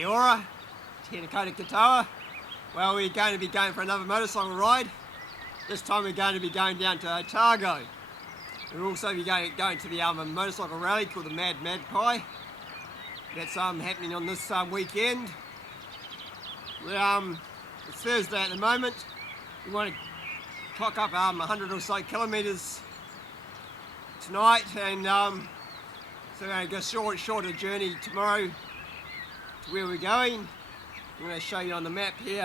Kia ora, Tēnā koutou katoa. Well, we're going to be going for another motorcycle ride. This time we're going to be going down to Otago. We'll also be going to the motorcycle rally called the Mad Magpie. That's happening on this weekend. It's Thursday at the moment. We want to clock up 100 or so kilometres tonight, and so we're going to go shorter journey tomorrow to where we're going. I'm going to show you on the map here.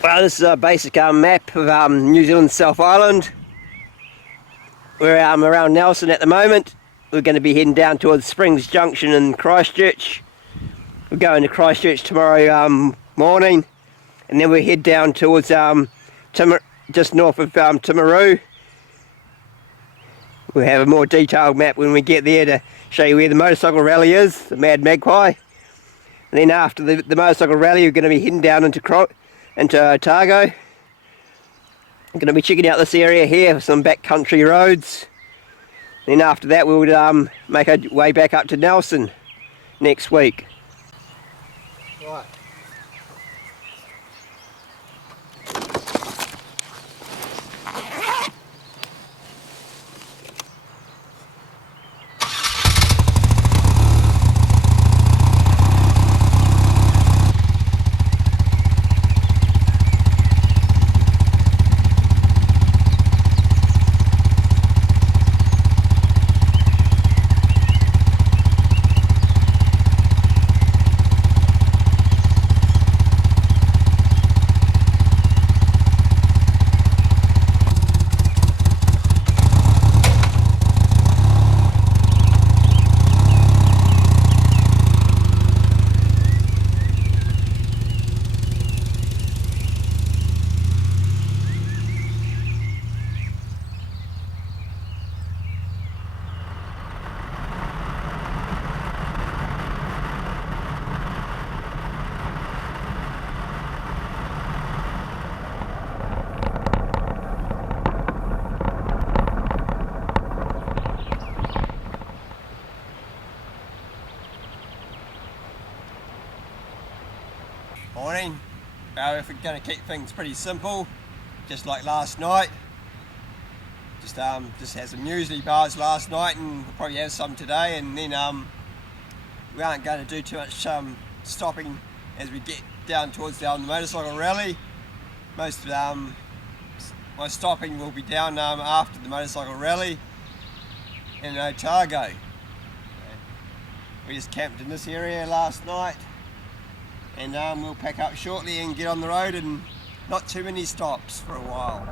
Well, this is a basic map of New Zealand South Island. We're around Nelson at the moment. We're going to be heading down towards Springs Junction in Christchurch. We're going to Christchurch tomorrow morning, and then we head down towards just north of Timaru. We'll have a more detailed map when we get there to show you where the motorcycle rally is, the Mad Magpie. And then after the motorcycle rally, we're going to be heading down into Otago. I'm going to be checking out this area here for some backcountry roads. Then after that, we'll make our way back up to Nelson next week. Right. Morning. Well, if we're going to keep things pretty simple, just like last night, just had some muesli bars last night, and we'll probably have some today, and then we aren't going to do too much stopping as we get down towards the motorcycle rally. Most my stopping will be down after the motorcycle rally in Otago. We just camped in this area last night, and we'll pack up shortly and get on the road, and not too many stops for a while.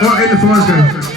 Oh, in the forest go.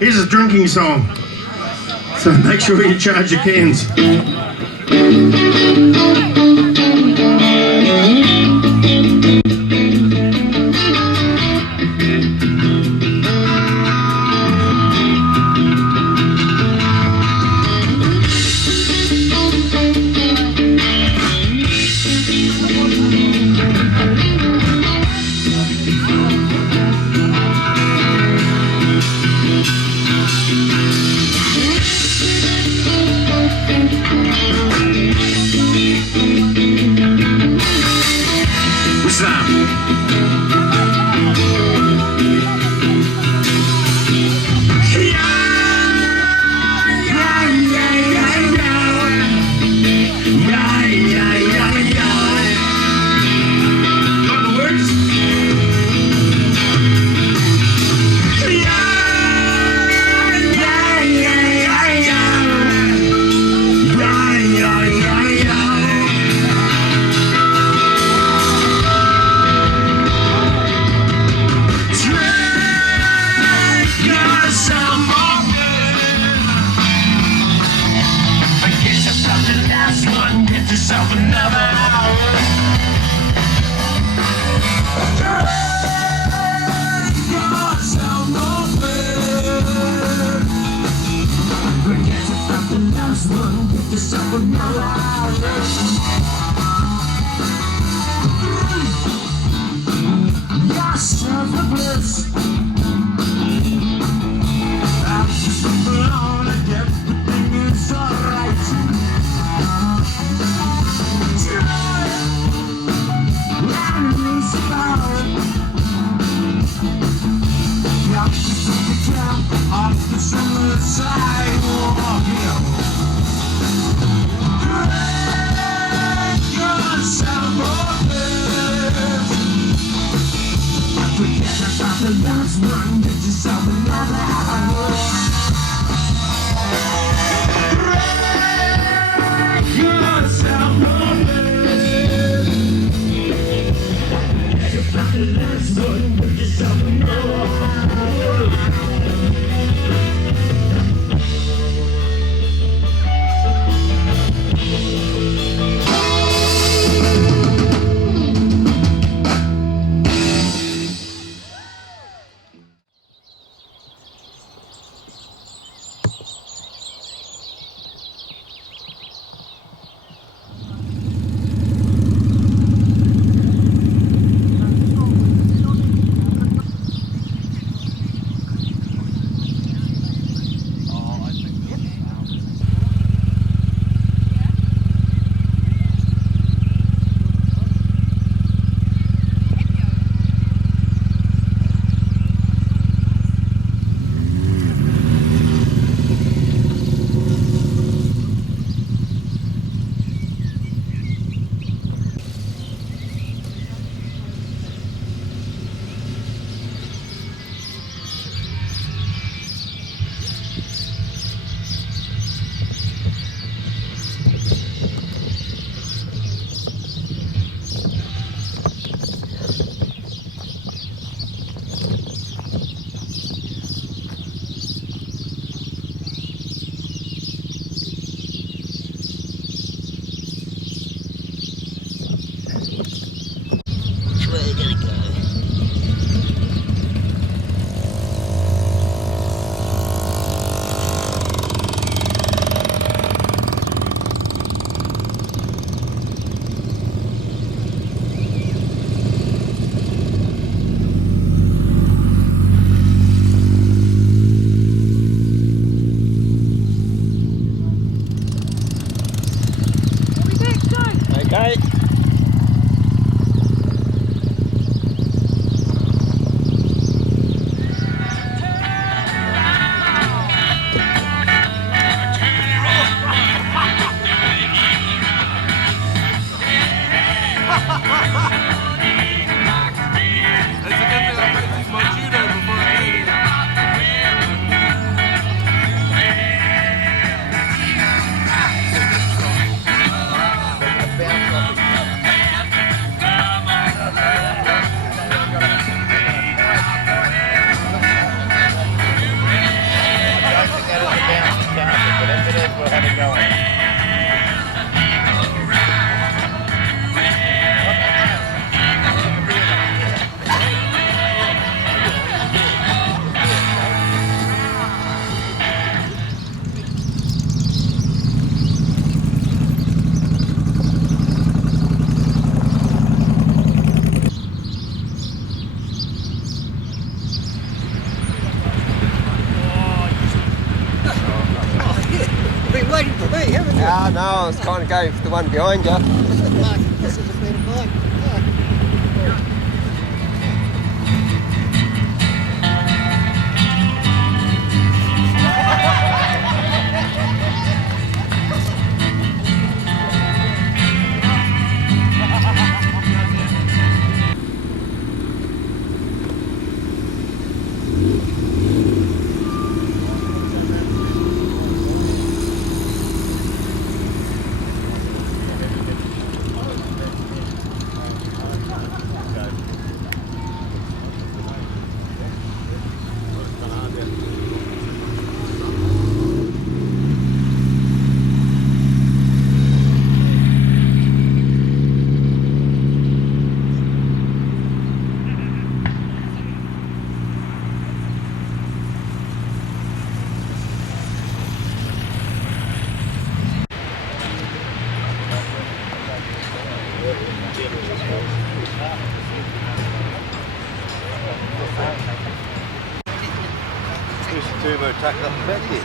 Here's a drinking song, so make sure you charge your cans. no, I was kind of going for the one behind you. This is a better bike. There's a turbo tucked up the back there.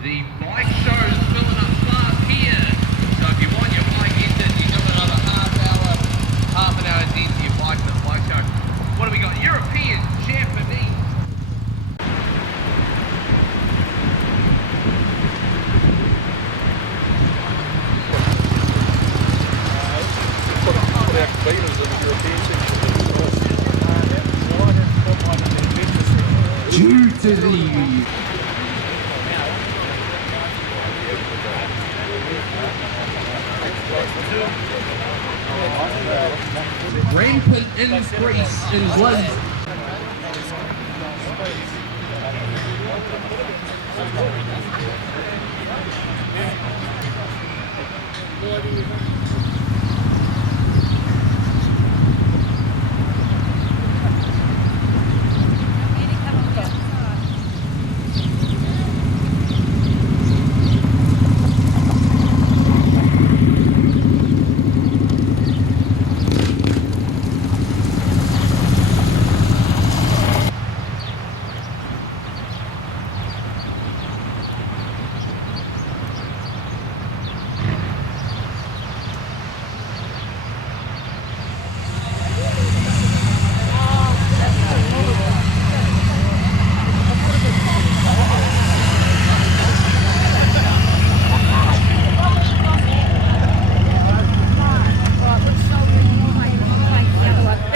The bike show is filling up fast here. So if you want your bike entered, you've got another half an hour to enter your bike for the bike show. What have we got? European, Japanese. Due to the rampant increase in blood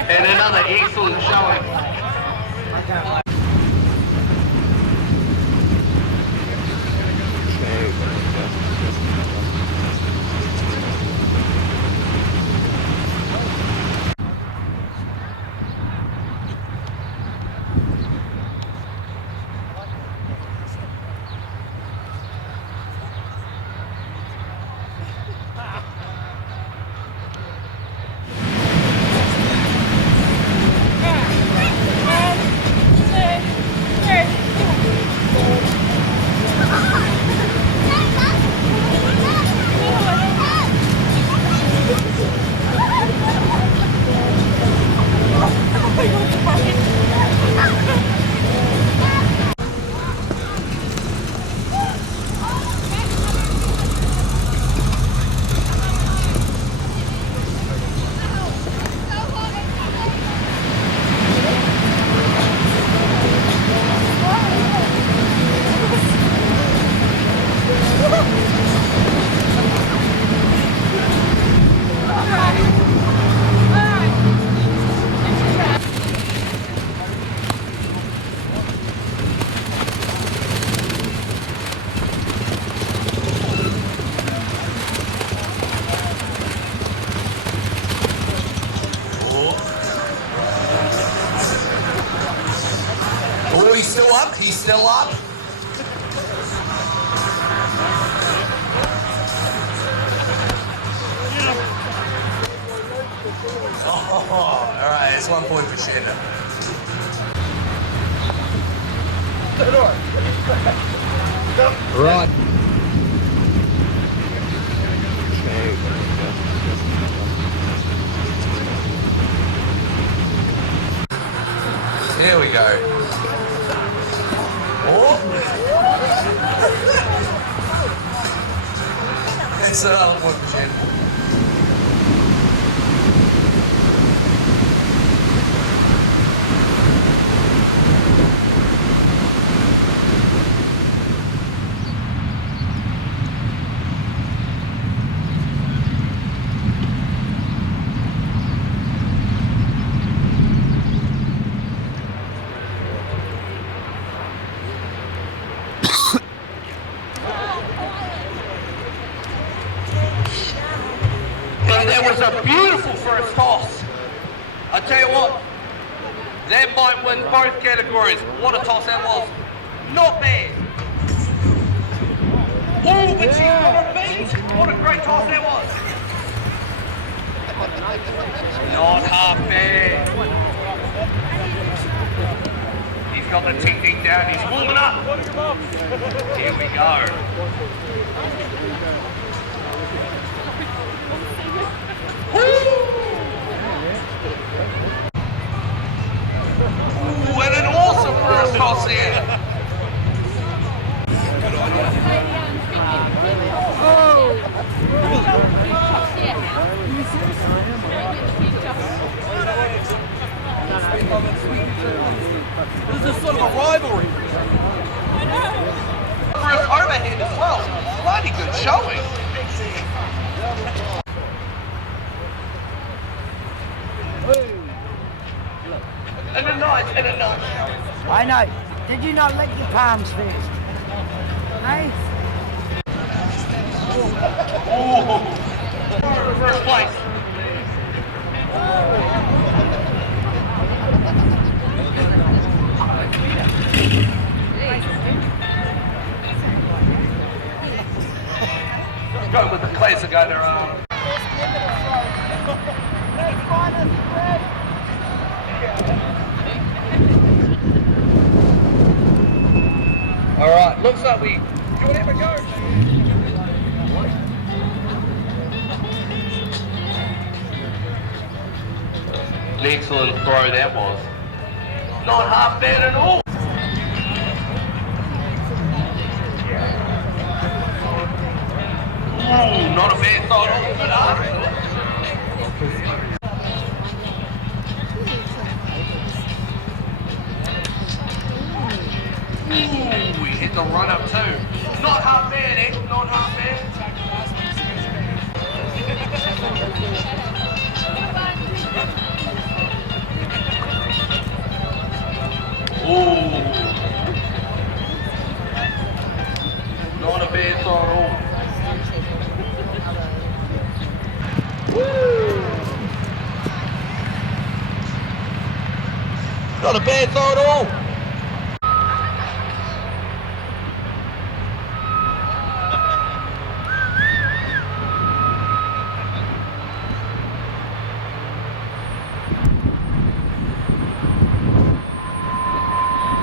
And another excellent showing. Oh, he's still up. He's still up. That's 1 point for Shannon. Right. Here we go. Oh. That's another point for Shannon. That was a beautiful first toss. I tell you what, that might win both categories. What a toss that was. Not bad. Oh, but she got a beat. What a great toss that was. Not half bad. He's got the technique down. He's warming up. Here we go. Ooh, and an awesome first toss here. This is sort of a rivalry. First overhand as well. Bloody good showing. And a nine, and a nine. I know. Did you not lick your palms first? Hey? Ooh. First place. Go with the classic underarm. All right, looks like we. Do we ever go? An excellent throw that was. Not half bad at all. Ooh, not a bad throw at all. Good arm. Ooh, we hit the run up too. Not half bad, eh? Not half bad. Ooh. Not a bad throw at all. Woo. Not a bad throw at all.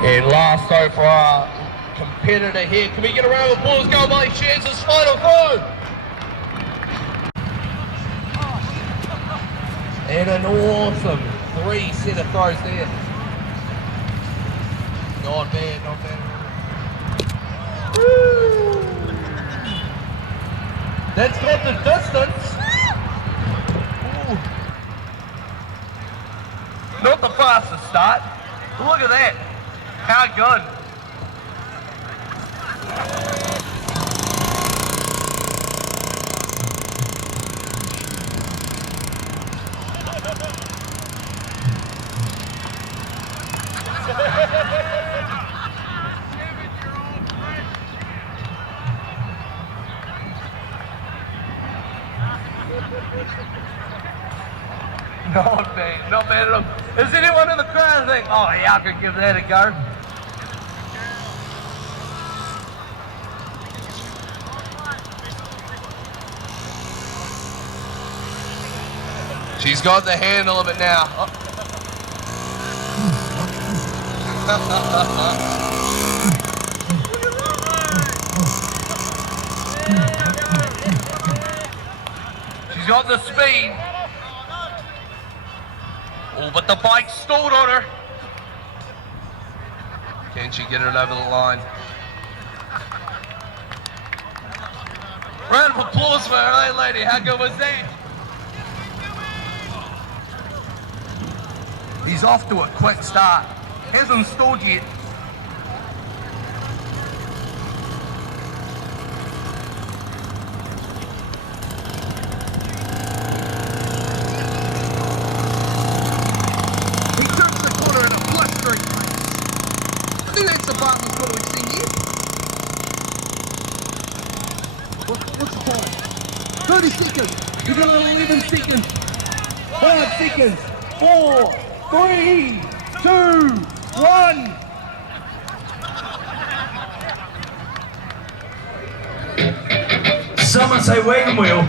And last throw for our competitor here. Can we get a round of applause? Go, Mike Chance's final throw. And an awesome 3 set of throws there. Not bad, not bad. Woo. That's got the distance. Ooh. Not the fastest start. Look at that. How good. Not bad at all. Is anyone in the crowd think, oh yeah, I could give that a go? She's got the handle of it now. Oh. She's got the speed. Oh, but the bike stalled on her. Can she get it over the line? Round of applause for her, eh, lady? How good was that? He's off to a quick start. Hasn't stalled yet. He turns the corner in a blustering pace. I think that's the fastest corner we've seen yet. What's the time? 30 seconds. You got 11 seconds. 5 seconds. 4, 3, 2, 1. Someone say wagon wheel.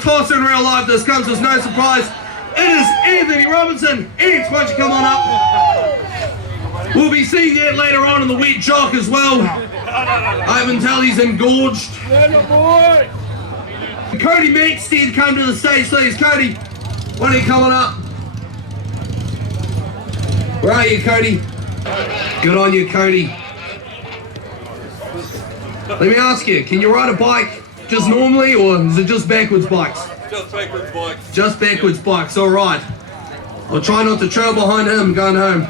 Toss in real life, this comes as no surprise. It is Anthony Robinson. Ants, why don't you come on up? We'll be seeing that later on in the wet jock as well. I can tell he's engorged. Cody Maxted, come to the stage please. Cody, why don't you come on up? Where are you, Cody? Good on you, Cody. Let me ask you, can you ride a bike just normally, or is it just backwards bikes? Just backwards bike. Just backwards bikes, alright. I'll try not to trail behind him going home.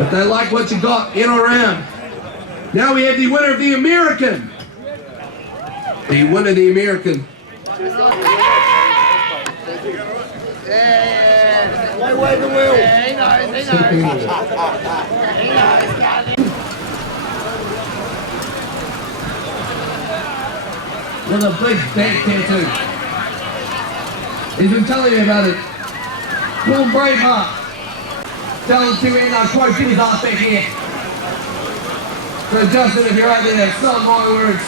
If they like what you got, in or around. Now we have the winner of the American. The winner of the American. With a big back tattoo. He's been telling me about it. Born Braveheart. Telling to and I quote, get his ass back here. So Justin, if you're out there, some my words.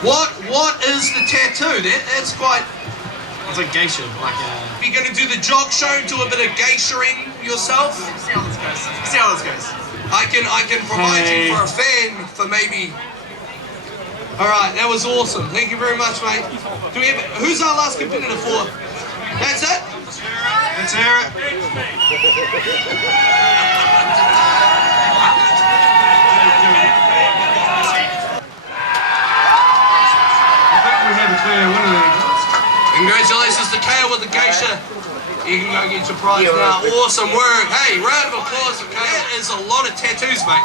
What is the tattoo? That's quite... It's a geisha, like a... You're going to do the jock show, do a bit of geishaing yourself? See how this goes. See how this goes. I can provide you for a fan for maybe... Alright, that was awesome. Thank you very much, mate. Do we have... Who's our last competitor for? That's it? Let's hear it. I think we have a clear winner there. Congratulations to Kale with the geisha. You can go get your prize now. Awesome work. Hey, round of applause for Kale. That is a lot of tattoos, mate.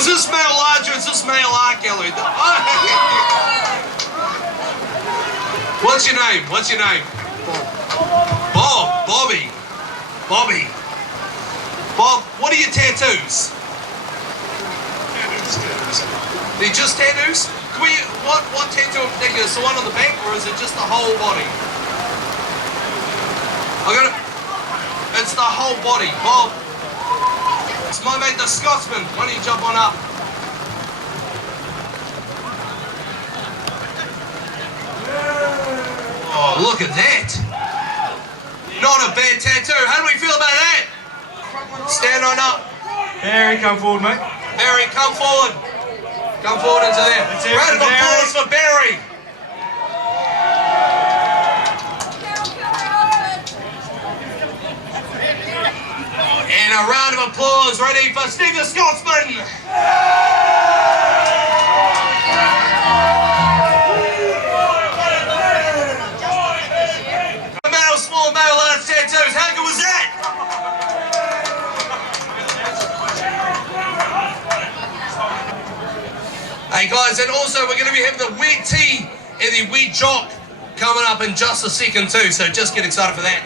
Is this male large or is this male R. Kelly? What's your name? What's your name? Bob. Bobby. Bobby. Bob, what are your tattoos? They're just tattoos? Can we, what tattoo in particular? Is the one on the back or is it just the whole body? It's the whole body. Bob. It's my mate the Scotsman. Why don't you jump on up? Oh, look at that. Not a bad tattoo. How do we feel about that? Stand on up. Barry, come forward, mate. Barry, come forward. Come forward into there. Round of applause for Barry. And a round of applause ready for Steve the Scotsman. Small male large tattoos. How good was that? Hey guys, and also we're going to be having the Weird Tea and the Weird Jock coming up in just a second too, so just get excited for that.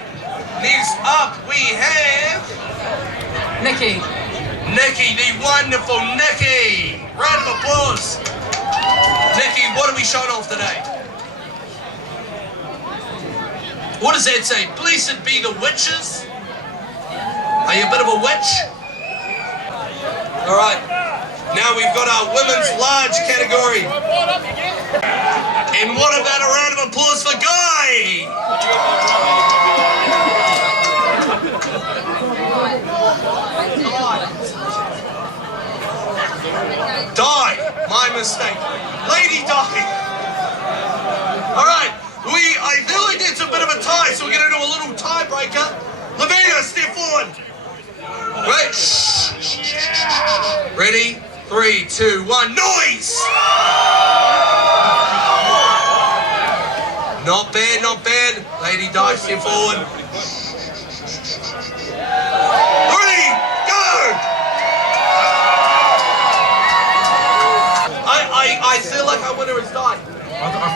Next up we have... Nikki. Nikki, the wonderful Nikki. Round of applause. Nikki, what are we showing off today? What does that say? Blessed be the witches. Are you a bit of a witch? All right. Now we've got our women's large category. And what about a round of applause for Guy? Di, my mistake. Lady Di. All right. I feel like it's a bit of a tie, so we're going to do a little tiebreaker. Lavina, step forward. Right. Ready? 3, 2, 1. Noise! Not bad, not bad. Lady Di, step forward. 3, go! I feel like our winner is Di. I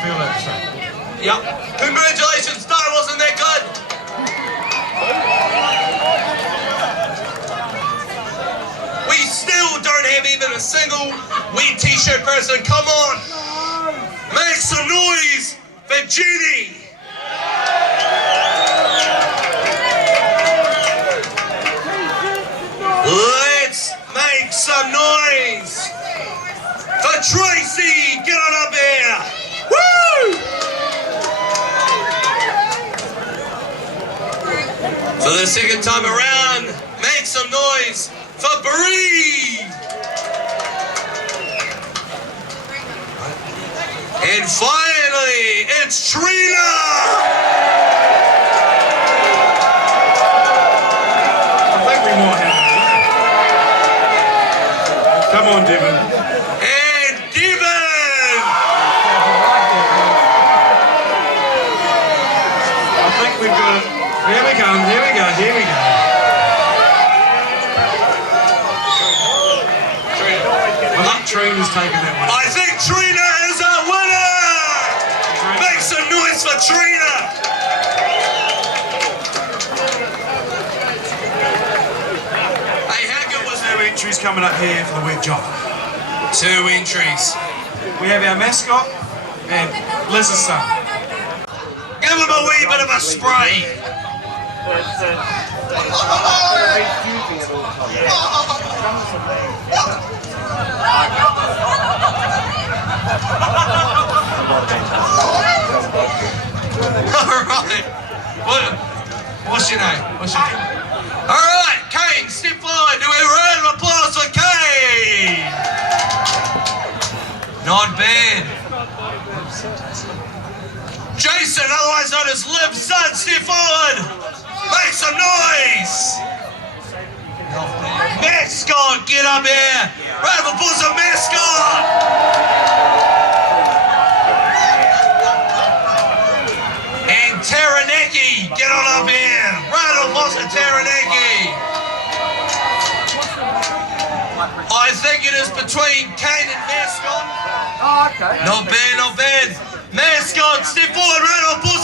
feel that the same. Yep. Congratulations, Di, wasn't that good? We still don't have even a single Weird T-shirt person. Come on. Make some noise for Jenny. Let's make some noise for Tracy. Get on up here. Woo! For the second time around, make some noise for Bree! And finally, it's Trina! I think we might have Trina's taking that one. I think Trina is our winner! Make some noise for Trina! Hey, how good was that? 2 entries coming up here for the wet job. 2 entries. We have our mascot and Liz's son. Give him a wee bit of a spray. Alright. What's your name? Alright, Kane, step forward. Do a round of applause for Kane. Not bad. Jason, otherwise known as Liv's son, step forward. Make some noise. Mascot, get up here. Round of applause for Mascot. And Taranaki, get on up here. Round of applause for Taranaki. I think it is between Kane and Mascot. Oh, okay. Not bad, not bad. Mascot, step forward, round of applause.